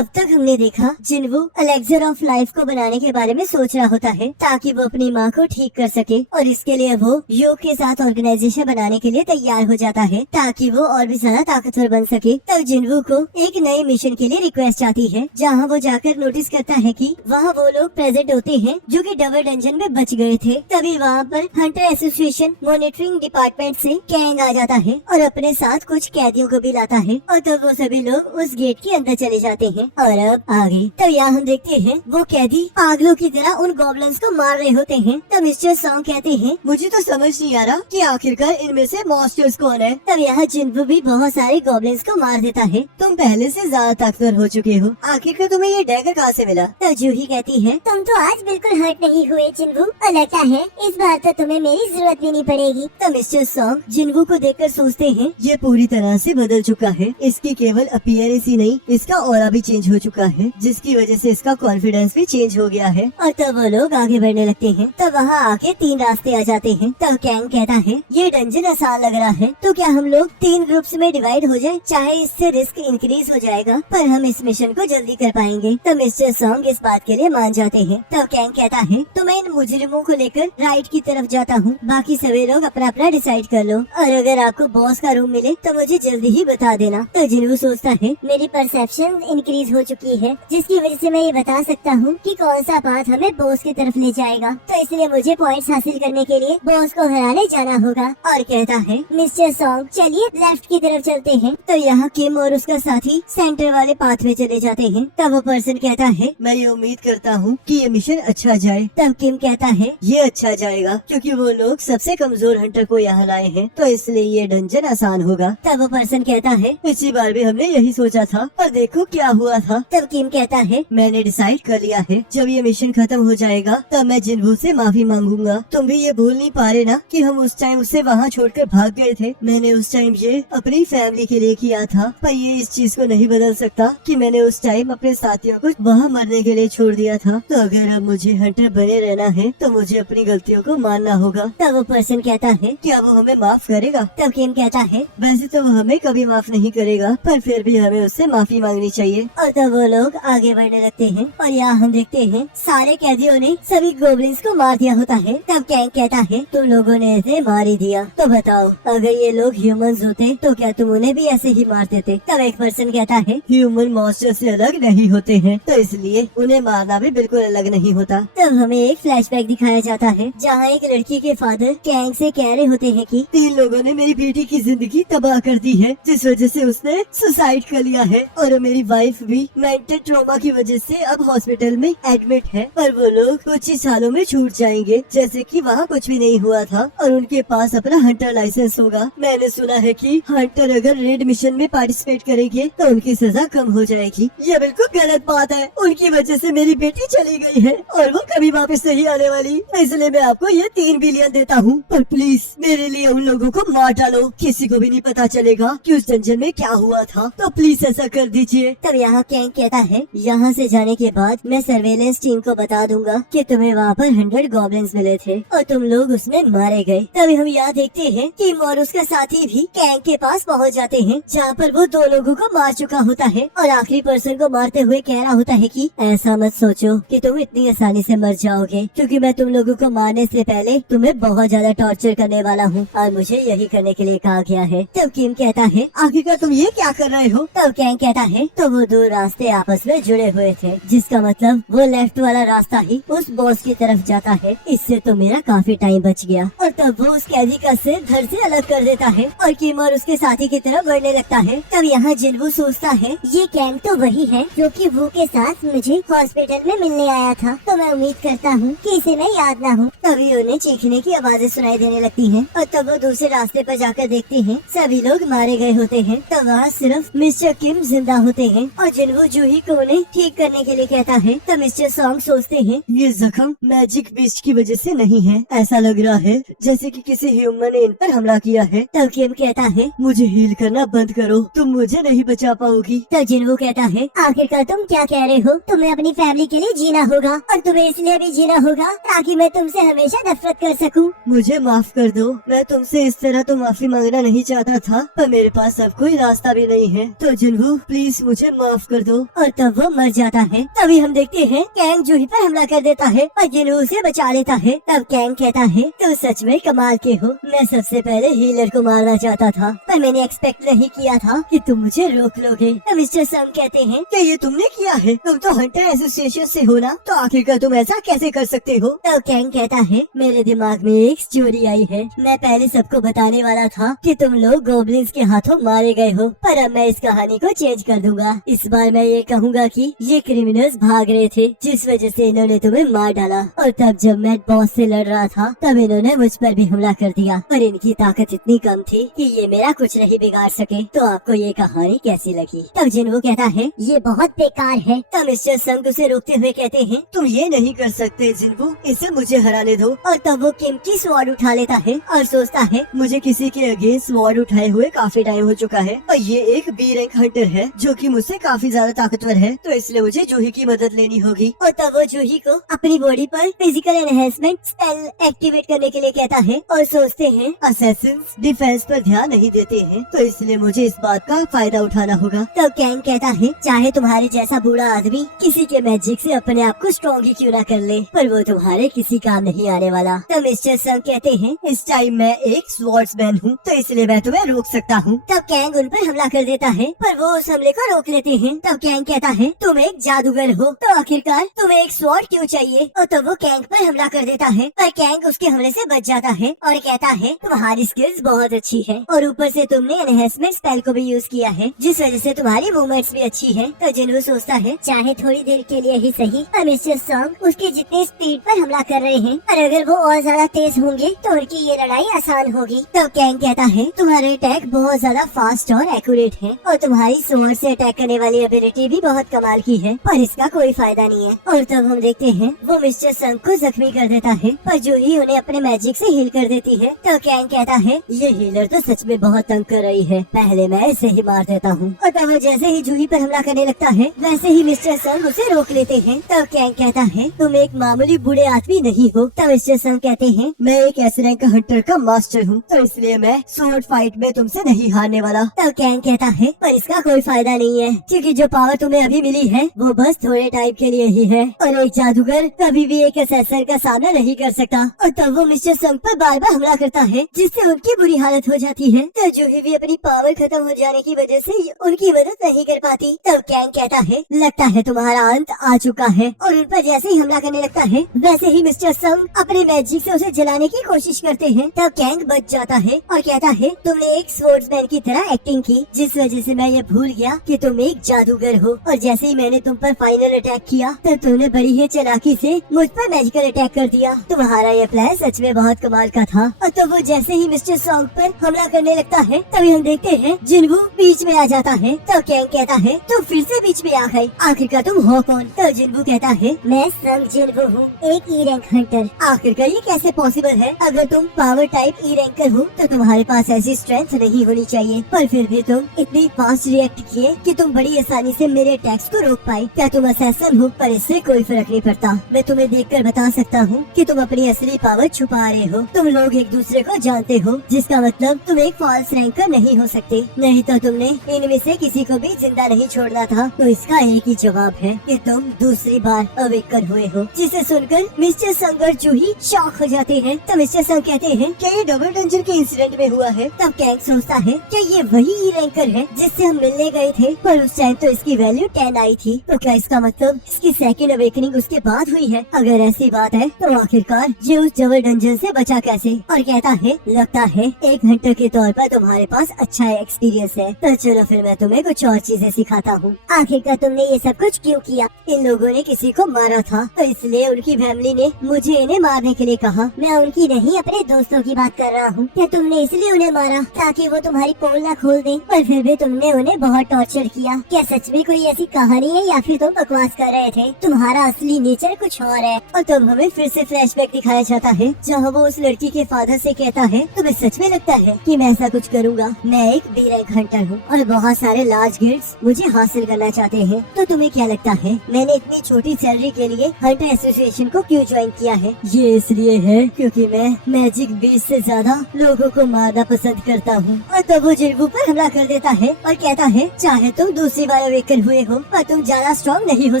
अब तक हमने देखा जिन्वू एलेक्सर ऑफ लाइफ को बनाने के बारे में सोच रहा होता है ताकि वो अपनी माँ को ठीक कर सके, और इसके लिए वो योग के साथ ऑर्गेनाइजेशन बनाने के लिए तैयार हो जाता है ताकि वो और भी ज्यादा ताकतवर बन सके। तब जिन्वू को एक नए मिशन के लिए रिक्वेस्ट आती है, जहाँ वो जाकर नोटिस करता है कि वहाँ वो लोग प्रेजेंट होते हैं जो कि डबल डंजन में बच गए थे। तभी वहाँ पर हंटर एसोसिएशन मॉनिटरिंग डिपार्टमेंट से कैंग आ जाता है और अपने साथ कुछ कैदियों को भी लाता है, और तब वो सभी लोग उस गेट के अंदर चले जाते हैं। और अब आगे तब यहाँ हम देखते हैं वो कैदी पागलों की तरह उन गॉब्लिन्स को मार रहे होते हैं। तब मिस्टर सॉन्ग कहते हैं, मुझे तो समझ नहीं आ रहा कि आखिरकार इनमें से मॉन्स्टर्स कौन है। तब यहाँ जिन्वू भी बहुत सारे गॉब्लिन्स को मार देता है। तुम पहले से ज्यादा ताकतवर हो चुके हो, आखिरकार तुम्हें ये डैगर कहाँ से मिला? तब जूही कहती है, तुम तो आज बिल्कुल हर्ट नहीं हुए जिन्वू, और लगता है इस बार तो तुम्हें मेरी जरूरत भी नहीं पड़ेगी। तब मिस्टर सॉन्ग जिन्वू को देखकर सोचते हैं, ये पूरी तरह से बदल चुका है। इसकी केवल अपीयरेंस ही नहीं, इसका ऑरा भी चेंज हो चुका है, जिसकी वजह से इसका कॉन्फिडेंस भी चेंज हो गया है। और तब वो लोग आगे बढ़ने लगते हैं। तब वहाँ आके 3 रास्ते आ जाते हैं। तब कैंग कहता है, ये डंजन आसान लग रहा है, तो क्या हम लोग 3 ग्रुप्स में डिवाइड हो जाए? चाहे इससे रिस्क इंक्रीज हो जाएगा, पर हम इस मिशन को जल्दी कर पाएंगे। तब मिस्टर सॉन्ग इस बात के लिए मान जाते हैं। तब कैंग कहता है, तो मैं इन मुजरिमों को लेकर राइट की तरफ जाता हूँ, बाकी सभी लोग अपना अपना डिसाइड कर लो, और अगर आपको बॉस का रूम मिले तो मुझे जल्दी ही बता देना। तो जिन्वू सोचता है, मेरी परसेप्शन इंक्रीज हो चुकी है, जिसकी वजह से मैं ये बता सकता हूँ कि कौन सा पाथ हमें बॉस की तरफ ले जाएगा। तो इसलिए मुझे पॉइंट्स हासिल करने के लिए बॉस को हराने जाना होगा। और कहता है, मिस्टर सॉन्ग चलिए लेफ्ट की तरफ चलते हैं। तो यहाँ किम और उसका साथी सेंटर वाले पाथ में चले जाते हैं। तब वो पर्सन कहता है, मैं ये उम्मीद करता हूँ कि ये मिशन अच्छा जाए। तब किम कहता है, ये अच्छा जाएगा क्योंकि वो लोग सबसे कमजोर हंटर को यहाँ लाए हैं, तो इसलिए ये डंजन आसान होगा। तब वो पर्सन कहता है, पिछली बार भी हमने यही सोचा था, पर देखो क्या हुआ था। तब किम कहता है, मैंने डिसाइड कर लिया है, जब ये मिशन खत्म हो जाएगा तब मैं जिन्वू से माफी मांगूंगा। तुम भी ये भूल नहीं पा रहे ना कि हम उस टाइम उसे वहाँ छोड़कर भाग गए थे। मैंने उस टाइम ये अपनी फैमिली के लिए किया था, पर ये इस चीज को नहीं बदल सकता कि मैंने उस टाइम अपने साथियों को वहाँ मरने के लिए छोड़ दिया था। तो अगर अब मुझे हंटर बने रहना है तो मुझे अपनी गलतियों को मानना होगा। तब वो पर्सन कहता है, क्या वो हमें माफ करेगा? तब किम कहता है, वैसे तो वो हमें कभी माफ नहीं करेगा, पर फिर भी हमें उससे माफी मांगनी चाहिए। और तब वो लोग आगे बढ़ने लगते हैं। और यहाँ हम देखते हैं सारे कैदियों ने सभी गोब्लिन्स को मार दिया होता है। तब कैंग कहता है, तुम लोगों ने इसे मार ही दिया, तो बताओ अगर ये लोग ह्यूमंस होते तो क्या तुम उन्हें भी ऐसे ही मार देते? तब एक पर्सन कहता है, ह्यूमन मॉन्स्टर से अलग नहीं होते हैं, तो इसलिए उन्हें मारना भी बिल्कुल अलग नहीं होता। तब हमें एक फ्लैशबैक दिखाया जाता है, जहाँ एक लड़की के फादर कैंग से कह रहे होते हैं कि 3 लोगों ने मेरी बेटी की जिंदगी तबाह कर दी है, जिस वजह से उसने सुसाइड कर लिया है, और मेरी वाइफ भी मेंटल ट्रॉमा की वजह से अब हॉस्पिटल में एडमिट है। पर वो लोग कुछ ही सालों में छूट जाएंगे, जैसे कि वहाँ कुछ भी नहीं हुआ था, और उनके पास अपना हंटर लाइसेंस होगा। मैंने सुना है कि हंटर अगर रेड मिशन में पार्टिसिपेट करेंगे तो उनकी सजा कम हो जाएगी। ये बिल्कुल गलत बात है। उनकी वजह से मेरी बेटी चली गई है और वो कभी वापस नहीं आने वाली, इसलिए मैं आपको ये 3 बिलियन देता हूँ, पर प्लीज मेरे लिए उन लोगों को मार डालो। किसी को भी नहीं पता चलेगा कि उस डंजन में क्या हुआ था, तो प्लीज ऐसा कर दीजिए। तब यहाँ कैंग कहता है, यहाँ से जाने के बाद मैं सर्वेलेंस टीम को बता दूंगा कि तुम्हें वहाँ पर 100 गॉब्लिन्स मिले थे और तुम लोग उसमें मारे गए। तभी हम यहाँ देखते हैं कि किम और उसका साथी भी कैंग के पास पहुँच जाते हैं, जहाँ पर वो 2 लोगों को मार चुका होता है, और आखिरी पर्सन को मारते हुए कह रहा होता है कि ऐसा मत सोचो कि तुम इतनी आसानी से मर जाओगे, क्योंकि मैं तुम लोगों को मारने से पहले तुम्हें बहुत ज्यादा टॉर्चर करने वाला हूँ, और मुझे यही करने के लिए कहा गया है। तब किम कहता है, आखिरकार तुम ये क्या कर रहे हो? तब कैंग कहता है, तो वो 2 रास्ते आपस में जुड़े हुए थे, जिसका मतलब वो लेफ्ट वाला रास्ता ही उस बॉस की तरफ जाता है। इससे तो मेरा काफी टाइम बच गया। और तब वो उस कैदी का सिर घर से अलग कर देता है और किम और उसके साथी की तरफ बढ़ने लगता है। तब यहाँ जिन्वू सोचता है, ये कैंग तो वही है जो कि वो के साथ मुझे हॉस्पिटल में मिलने आया था, तो मैं उम्मीद करता हूँ कि इसे मैं याद ना हूँ। तभी उन्हें चीखने की आवाजें सुनाई देने लगती हैं, और तब वो दूसरे रास्ते पर जाकर देखते हैं सभी लोग मारे गए होते हैं। तब वहाँ सिर्फ मिस्टर किम जिंदा होते हैं, और जिन्वू जूही को उन्हें ठीक करने के लिए कहता है। तब मिस्टर सॉन्ग सोचते हैं, ये जख्म मैजिक बीस्ट की वजह से नहीं है, ऐसा लग रहा है जैसे कि किसी ह्यूमन ने इन पर हमला किया है। तब किम कहता है, मुझे हील करना बंद करो, तुम मुझे नहीं बचा पाओगी। तब जिन्वू कहता है, आखिरकार तुम क्या कह रहे हो? तुम्हें अपनी फैमिली के लिए जीना होगा, और तुम्हें इसलिए भी जीना होगा ताकि मैं तुमसे हमेशा नफरत कर सकूं। मुझे माफ कर दो, मैं तुमसे इस तरह तो माफी मांगना नहीं चाहता था, पर मेरे पास अब कोई रास्ता भी नहीं है। तो जिन्वू प्लीज मुझे माफ कर दो। और तब वो मर जाता है। तभी हम देखते हैं कैंग जूही पर हमला कर देता है और जिन्हू उसे बचा लेता है। तब कैंग कहता है तुम सच में कमाल के हो। मैं सबसे पहले हीलर को मारना चाहता था पर मैंने एक्सपेक्ट नहीं किया था कि तुम मुझे रोक लोगे। तब मिस्टर संग कहते हैं क्या ये तुमने किया है? तुम तो हंटर एसोसिएशन से हो ना, तो आखिरकार तुम ऐसा कैसे कर सकते हो? तब कैंग कहता है मेरे दिमाग में एक स्टोरी आई है। मैं पहले सबको बताने वाला था कि तुम लोग गोब्लिन्स के हाथों मारे गए हो, पर अब मैं इस कहानी को चेंज कर दूंगा। इस बार मैं ये कहूँगा कि ये क्रिमिनल्स भाग रहे थे जिस वजह से इन्होंने तुम्हें मार डाला। और तब जब मैं बॉस से लड़ रहा था तब इन्होंने मुझ पर भी हमला कर दिया, पर इनकी ताकत इतनी कम थी कि ये मेरा कुछ नहीं बिगाड़ सके। तो आपको ये कहानी कैसी लगी? तब जिन्हू कहता है ये बहुत बेकार है। तब मिस्टर संग उसे रोकते हुए कहते हैं तुम ये नहीं कर सकते जिन्हू, इसे मुझे हराने दो। और तब वो किम की स्वॉर्ड उठा लेता है और सोचता है मुझे किसी के अगेंस्ट स्वॉर्ड उठाए हुए काफी टाइम हो चुका है और ये एक बी रैंक हंटर है जो कि मुझसे काफी ज्यादा ताकतवर है, तो इसलिए मुझे जूही की मदद लेनी होगी। और तब वो जूही को अपनी बॉडी पर फिजिकल एनहेंसमेंट स्पेल एक्टिवेट करने के लिए कहता है और सोचते हैं असैसिन्स डिफेंस पर ध्यान नहीं देते हैं, तो इसलिए मुझे इस बात का फायदा उठाना होगा। तब कैंग कहता है चाहे तुम्हारे जैसा बूढ़ा आदमी किसी के मैजिक से अपने आप को स्ट्रॉन्ग ही क्यों ना कर ले, पर वो तुम्हारे किसी काम नहीं आने वाला। तब मिस्टर संग कहते हैं इस टाइम मैं एक स्वॉर्ड्समैन हूँ, तो इसलिए मैं तुम्हें रोक सकता हूँ। तब कैंग उन पर हमला कर देता है पर वो उस हमले को रोक लेते हैं। तब कैंग कहता है तुम एक जादूगर हो, तो आखिरकार तुम्हें एक स्वॉर्ड क्यों चाहिए? और तब वो कैंग पर हमला कर देता है पर कैंग उसके हमले से बच जाता है और कहता है तुम्हारी स्किल्स बहुत अच्छी है और ऊपर से तुमने एनहेंसमेंट स्पेल को भी यूज किया है जिस वजह से तुम्हारी मूवमेंट्स भी अच्छी है। तो जिन्हू सोचता है चाहे थोड़ी देर के लिए ही सही, पर मिस्टर सॉन्ग उसके जितने स्पीड पर हमला कर रहे हैं और अगर वो और ज्यादा तेज होंगे तो उनकी ये लड़ाई आसान होगी। तो कैंग कहता है तुम्हारे अटैक बहुत ज्यादा फास्ट और एक्यूरेट है और तुम्हारी स्वॉर्ड से अटैक करने वाली एबिलिटी भी बहुत कमाल की है, पर इसका कोई फायदा नहीं है। और तब हम देखते हैं वो मिस्टर संग को जख्मी कर देता है पर जूही उन्हें अपने मैजिक से हील कर देती है। तो कैंग कहता है ये हीलर तो सच में बहुत तंग कर रही है, पहले मैं इसे ही मार देता हूँ। और तब वो जैसे ही जूही पर हमला करने लगता है वैसे ही मिस्टर संग उसे रोक लेते हैं। तब कैंग कहता है तुम एक मामूली बूढ़े आदमी नहीं हो। तब मिस्टर संग कहते हैं मैं एक एस रैंक हंटर का मास्टर हूँ, तो इसलिए मैं स्वॉर्ड फाइट में तुमसे नहीं हारने वाला। तब कैंग कहता है पर इसका कोई फायदा नहीं है क्योंकि जो पावर तुम्हें अभी मिली है वो बस थोड़े टाइम के लिए ही है और एक जादूगर कभी भी एक असैसिन का सामना नहीं कर सकता। और तब वो मिस्टर संग पर बार बार हमला करता है जिससे उनकी बुरी हालत हो जाती है। तो जूही भी अपनी पावर खत्म हो जाने की वजह से उनकी मदद नहीं कर पाती। तब कैंग कहता है लगता है तुम्हारा अंत आ चुका है और उन पर जैसे ही हमला करने लगता है वैसे ही मिस्टर संग अपने मैजिक से उसे जलाने की कोशिश करते हैं। तब कैंग बच जाता है और कहता है तुमने एक स्वॉर्ड्समैन की तरह एक्टिंग की जिस वजह से मैं ये भूल गया कि तुम एक जादूगर हो, और जैसे ही मैंने तुम पर फाइनल अटैक किया तब तुमने बड़ी ही चालाकी से मुझ पर मैजिकल अटैक कर दिया। तुम्हारा ये प्लान सच में बहुत कमाल का था। और तो वो जैसे ही मिस्टर सॉन्ग पर हमला करने लगता है तभी हम देखते हैं जिन्हू बीच में आ जाता है। तो कैंग कहता है तुम फिर से बीच में आ गए, आखिरकार तुम हो कौन? तो जिन्हू कहता है मैं संग जिन्हू हूँ, एक ई रैंक हंटर। आखिरकार ये कैसे पॉसिबल है? अगर तुम पावर टाइप ई रैंकर हो तो तुम्हारे पास ऐसी स्ट्रेंथ नहीं होनी चाहिए, पर फिर भी तुम इतनी फास्ट रिएक्ट किए कि तुम बड़ी आसानी से मेरे अटैक्स को रोक पाए। क्या तुम असैसिन हो? पर इससे कोई फर्क नहीं पड़ता, मैं तुम्हें देखकर बता सकता हूँ कि तुम अपनी असली पावर छुपा रहे हो। तुम लोग एक दूसरे को जानते हो जिसका मतलब तुम एक फॉल्स रैंकर नहीं हो सकते, नहीं तो तुमने इनमें से किसी को भी जिंदा नहीं छोड़ना था। तो इसका एक ही जवाब है कि तुम दूसरी बार अवेकन हुए हो। जिसे सुनकर मिस्टर संग और जूही शॉक हो जाते हैं। तो मिस्टर संग कहते हैं क्या ये डबल डंजन के इंसिडेंट में हुआ है? तब कैंग सोचता है क्या ये वही ई रैंकर है जिससे हम मिलने गए थे, पर उस टाइम तो इसकी वैल्यू 10 आई थी। तो क्या इसका मतलब इसकी सेकंड अवेकनिंग उसके बाद हुई है? अगर ऐसी बात है तो आखिरकार ये उस डबल डंजन से बचा कैसे? और कहता है लगता है एक हंटर के तौर पर तुम्हारे पास अच्छा एक्सपीरियंस है, तो चलो फिर मैं तुम्हें कुछ और चीजें सिखाता हूँ। आखिरकार तुमने ये सब कुछ क्यों किया? इन लोगों ने किसी को मारा था तो इसलिए उनकी फैमिली ने मुझे इन्हें मारने के लिए कहा। मैं उनकी नहीं अपने दोस्तों की बात कर रहा हूँ। क्या तुमने इसलिए उन्हें मारा ताकि वो तुम्हारी पोल न खोल दें? पर फिर भी तुमने उन्हें बहुत टॉर्चर किया। क्या सच में कोई ऐसी कहानी है या फिर तुम बकवास कर रहे थे? तुम्हारा असली नेचर कुछ और है। और तब हमें फिर से फ्लैशबैक दिखाया जाता है जहाँ वो उस लड़की के फादर से कहता है तुम्हें सच में लगता है कि मैं ऐसा कुछ करूँगा? मैं एक बी रैंक हंटर हूँ और बहुत सारे लार्ज गिल्ड्स मुझे हासिल करना चाहते हैं, तो तुम्हें क्या लगता है मैंने इतनी छोटी सैलरी के लिए हंटर एसोसिएशन को क्यों ज्वाइन किया है? ये इसलिए है क्योंकि मैं मैजिक बीस्ट से ज्यादा लोगों को मारना पसंद करता हूँ। और तब वो जिन्हू पर हमला कर देता है और कहता है चाहे तुम दूसरी बार बार अवेकन हुए हो पर तुम ज्यादा स्ट्रॉन्ग नहीं हो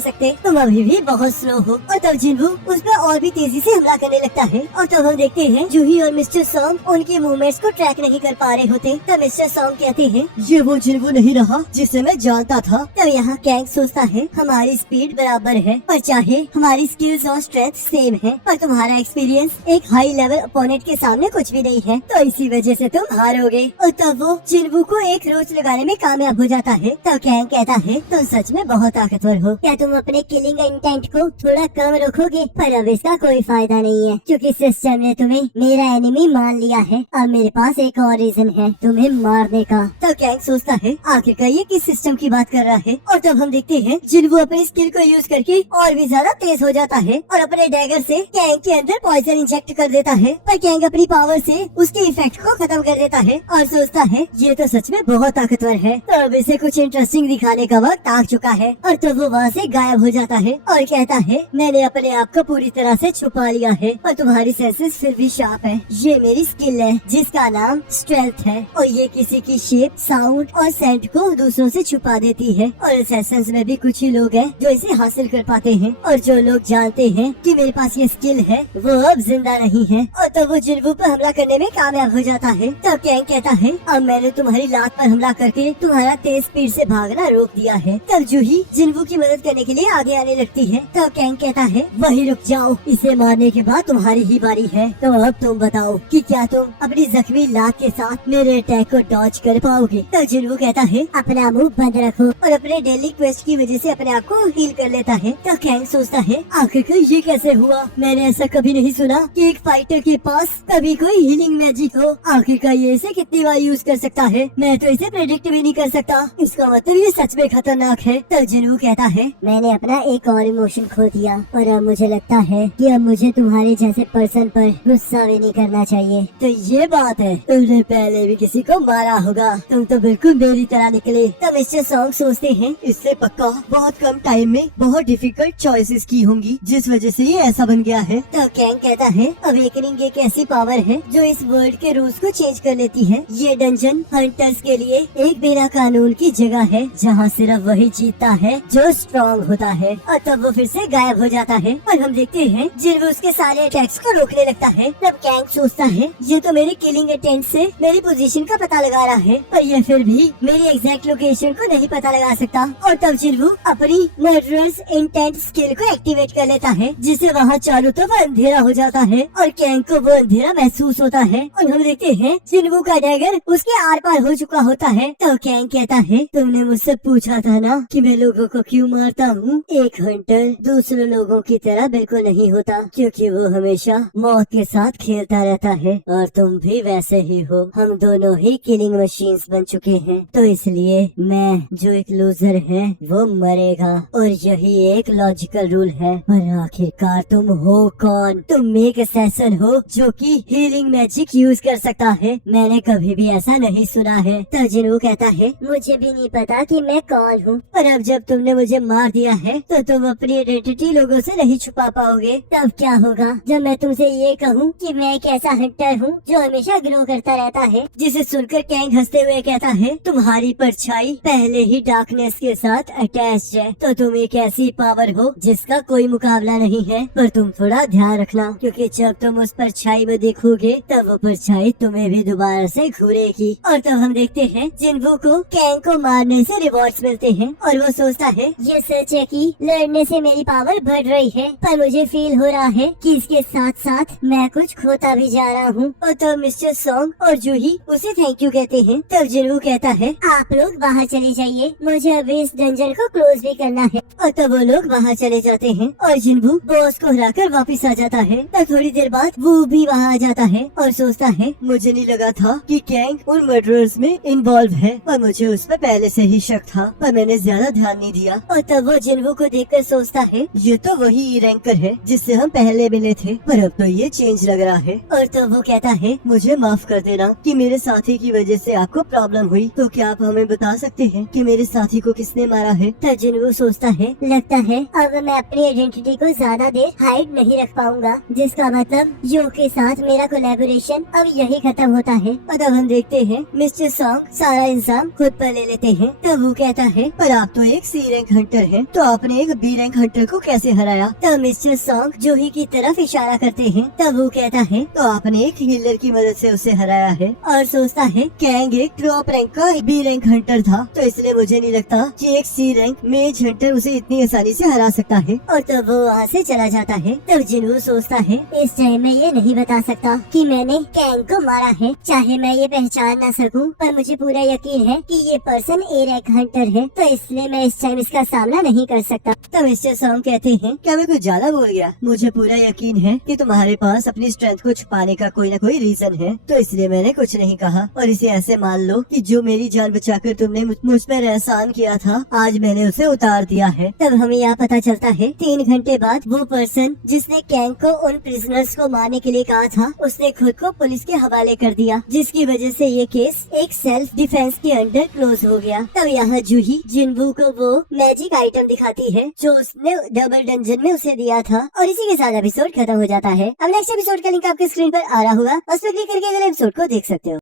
सकते, तुम अभी भी बहुत स्लो हो। और तब जिन्वू उस पर और भी तेजी से हमला करने लगता है और तब हम देखते हैं जूही और मिस्टर सॉन्ग उनके मूवमेंट्स को ट्रैक नहीं कर पा रहे होते। तब मिस्टर सॉन्ग कहते हैं ये वो जिन्वू नहीं रहा जिसे मैं जानता था। तब यहाँ कैंग सोचता है हमारी स्पीड बराबर है पर चाहे हमारी स्किल्स और स्ट्रेंथ सेम है पर तुम्हारा एक्सपीरियंस एक हाई लेवल अपोनेंट के सामने कुछ भी नहीं है, तो इसी वजह से तुम हारोगे। और तब वो जिन्वू को एक रोच लगाने में कामयाब हो जाता है। तब कैंग कहता है तुम सच में बहुत ताकतवर हो, क्या तुम अपने किलिंग इंटेंट को थोड़ा कम रखोगे? पर अब इसका कोई फायदा नहीं है क्योंकि सिस्टम ने तुम्हें मेरा एनिमी मान लिया है। अब मेरे पास एक और रीजन है तुम्हें मारने का। तब कैंग सोचता है आखिरकार ये किस सिस्टम की बात कर रहा है। और तब हम देखते हैं जिन्वू अपनी स्किल को यूज करके और भी ज्यादा तेज हो जाता है और अपने डैगर से कैंग के अंदर पॉइजन इंजेक्ट कर देता है। पर कैंग अपनी पावर से उसके इफेक्ट को खत्म कर देता है और सोचता है ये तो सच में बहुत ताकतवर है, तो अब इसे कुछ इंटरेस्टिंग दिखाने का वक्त आ चुका है। और तो वो वहाँ से गायब हो जाता है और कहता है मैंने अपने आप को पूरी तरह से छुपा लिया है पर तुम्हारी सेंसेस फिर भी शार्प है। ये मेरी स्किल है जिसका नाम स्ट्रेंथ है और ये किसी की शेप, साउंड और सेंट को दूसरों से छुपा देती है। और असैसिन्स में भी कुछ ही लोग हैं जो इसे हासिल कर पाते हैं और जो लोग जानते हैं कि मेरे पास ये स्किल है वो अब जिंदा नहीं है। और तो वो जिन्वू पर हमला करने में कामयाब हो जाता है। तब कैंग कहता है अब मैंने तुम्हारी लात पर हमला करके तुम्हारा तेज स्पीड से भागना रोक दिया है। तब जूही जिन्वू की मदद करने के लिए आगे आने लगती है। तब कैंग कहता है वही रुक जाओ, इसे मारने के बाद तुम्हारी ही बारी है। तो अब तुम बताओ कि क्या तुम अपनी जख्मी लात के साथ मेरे अटैक को डॉज कर पाओगे। तब जिन्वू कहता है अपना मुंह बंद रखो और अपने डेली क्वेस्ट की वजह से अपने आप को हील कर लेता है। तो कैंग सोचता है आखिरकार ये कैसे हुआ, मैंने ऐसा कभी नहीं सुना कि एक फाइटर के पास कभी कोई हीलिंग मैजिक हो। आखिरकार ये इसे कितनी बार यूज कर सकता है, मैं तो इसे प्रेडिक्ट भी नहीं कर सकता। इसका मतलब ये सच में खतरनाक है। तो जिन्वू कहता है मैंने अपना एक और इमोशन खो दिया और अब मुझे लगता है कि अब मुझे तुम्हारे जैसे पर्सन पर गुस्सा भी नहीं करना चाहिए। तो ये बात है, तुमने पहले भी किसी को मारा होगा, तुम तो बिल्कुल मेरी तरह निकले। तब मिस्टर सॉन्ग सोचते हैं इससे पक्का बहुत कम टाइम में बहुत डिफिकल्ट चॉइसेस की होंगी जिस वजह से ये ऐसा बन गया है। तो कैंग कहता है अवेकनिंग एक ऐसी पावर है जो इस वर्ल्ड के रूल्स को चेंज कर लेती है। ये डंजन हंटर्स के लिए एक बिना कानून की जगह है जहाँ सिर्फ वही जीतता है जो स्ट्रॉन्ग होता है। और तब वो फिर से गायब हो जाता है और हम देखते हैं जिन्वू उसके सारे अटैक्स को रोकने लगता है। तब कैंग सोचता है ये तो मेरी किलिंग अटेम्प्ट से मेरी पोजीशन का पता लगा रहा है पर ये फिर भी मेरी एग्जैक्ट लोकेशन को नहीं पता लगा सकता। और तब जिन्वू अपनी मर्डरर्स इंटेंट स्किल को एक्टिवेट कर लेता है जिससे वहाँ चारों तरफ अंधेरा हो जाता है और कैंग को वो अंधेरा महसूस होता है। और हम देखते हैं जिन्वू का डैगर उसके आर पार हो चुका होता है। तो कैंग कहता है तुमने मुझसे पूछा था ना कि मैं लोगों को क्यों मारता हूँ। एक हंटर दूसरे लोगों की तरह बिल्कुल नहीं होता क्योंकि वो हमेशा मौत के साथ खेलता रहता है और तुम भी वैसे ही हो। हम दोनों ही किलिंग मशीन्स बन चुके हैं तो इसलिए मैं जो एक लूजर है वो मरेगा और यही एक लॉजिकल रूल है। पर आखिरकार तुम हो कौन? तुम एक असैसिन हो जो कि हीलिंग मैजिक यूज कर सकता है, मैंने कभी भी ऐसा नहीं सुना है। तो जिन्वू कहता है मुझे भी नहीं पता कि मैं कौन हूँ। पर अब जब तुमने मुझे मार दिया है तो तुम अपनी आइडेंटिटी लोगों से नहीं छुपा पाओगे। तब क्या होगा जब मैं तुमसे ये कहूँ कि मैं एक ऐसा हंटर हूँ जो हमेशा ग्रो करता रहता है। जिसे सुनकर कैंग हंसते हुए कहता है तुम्हारी परछाई पहले ही डार्कनेस के साथ अटैच्ड है तो तुम एक ऐसी पावर हो जिसका कोई मुकाबला नहीं है। पर तुम थोड़ा ध्यान रखना क्योंकि जब तुम उस परछाई में देखोगे तब वो परछाई तुम्हें भी दोबारा से घूरेगी। और तब हम देखते हैं जिन्वू को कैंग को मारने से रिवॉर्ड्स मिलते हैं और वो सोचता है ये सच है कि लड़ने से मेरी पावर बढ़ रही है पर मुझे फील हो रहा है कि इसके साथ साथ मैं कुछ खोता भी जा रहा हूँ। और तब मिस्टर सॉन्ग और जूही उसे थैंक यू कहते हैं। तब जिन्वू कहता है आप लोग बाहर चले जाइए, मुझे अभी इस डंजन को क्लोज भी करना है। और तब वो लोग वहाँ चले जाते हैं और जिन्वू बॉस को हराकर वापस आ जाता है। तब थोड़ी देर बाद वो भी वहाँ आ जाता है और सोचता है मुझे नहीं लगा था कि कैंग उन मर्डरर्स में इन्वॉल्व है पर मुझे उस पर पहले से ही शक था पर मैंने ज्यादा ध्यान नहीं दिया। और तब वो जिन्वू को देखकर सोचता है ये तो वही रैंकर है जिससे हम पहले मिले थे पर अब तो ये चेंज लग रहा है। और तब वो कहता है मुझे माफ कर देना कि मेरे साथी की वजह से आपको प्रॉब्लम हुई, तो क्या आप हमें बता सकते हैं कि मेरे साथी को किसने मारा है? तब जिन्वू सोचता है लगता है अब मैं अपनी आइडेंटिटी को ज्यादा देर हाइड नहीं रख पाऊंगा जिसका मतलब यो के साथ मेरा कोलैबोरेशन अब यही खत्म होता है। और तब हम देखते हैं मिस्टर सॉन्ग सारा इंसान खुद पर ले लेते हैं। तब वो कहता है, पर आप तो एक सी रैंक हंटर हैं, तो आपने एक बी रैंक हंटर को कैसे हराया? तब मिस्टर सॉन्ग जूही की तरफ इशारा करते हैं। तब वो कहता है, तो आपने एक हीलर की मदद से उसे हराया है। और सोचता है, कैंग एक टॉप रैंक का बी रैंक हंटर था, तो इसलिए मुझे नहीं लगता कि एक सी रैंक मेज हंटर उसे इतनी आसानी से हरा सकता है। और तब वो वहाँ से चला जाता है। तब जिन्हो सोचता है, इस टाइम मैं ये नहीं बता सकता कि मैंने कैंग को मारा है। चाहे मैं ये पहचान ना सकूं, पर मुझे पूरा यकीन है कि ये पर्सन ए रैंक हंटर है, तो इसलिए मैं इस टाइम इसका सामना नहीं कर सकता। तब मिस्टर सॉन्ग कहते हैं, क्या मैं कुछ ज्यादा बोल गया? मुझे पूरा यकीन है कि तुम्हारे पास अपनी स्ट्रेंथ को छुपाने का कोई न कोई रीजन है, तो इसलिए मैंने कुछ नहीं कहा। और इसे ऐसे मान लो कि जो मेरी जान बचाकर तुमने मुझ पर एहसान किया था, आज मैंने उसे उतार दिया है। तब हमें यहाँ पता चलता है 3 घंटे बाद वो पर्सन जिसने कैंग को उन प्रिजनर्स को मारने के लिए कहा था, उसने खुद को पुलिस के हवाले कर दिया, जिसकी वजह से ये केस एक सेल्फ डिफेंस के अंडर क्लोज हो गया। तब यहाँ जूही जिन्वू को वो मैजिक आइटम दिखाती है जो उसने डबल डंजन में उसे दिया था, और इसी के साथ एपिसोड खत्म हो जाता है। अब नेक्स्ट एपिसोड का लिंक आपके स्क्रीन पर आ रहा होगा, उस पर क्लिक करके अगले एपिसोड को देख सकते हो।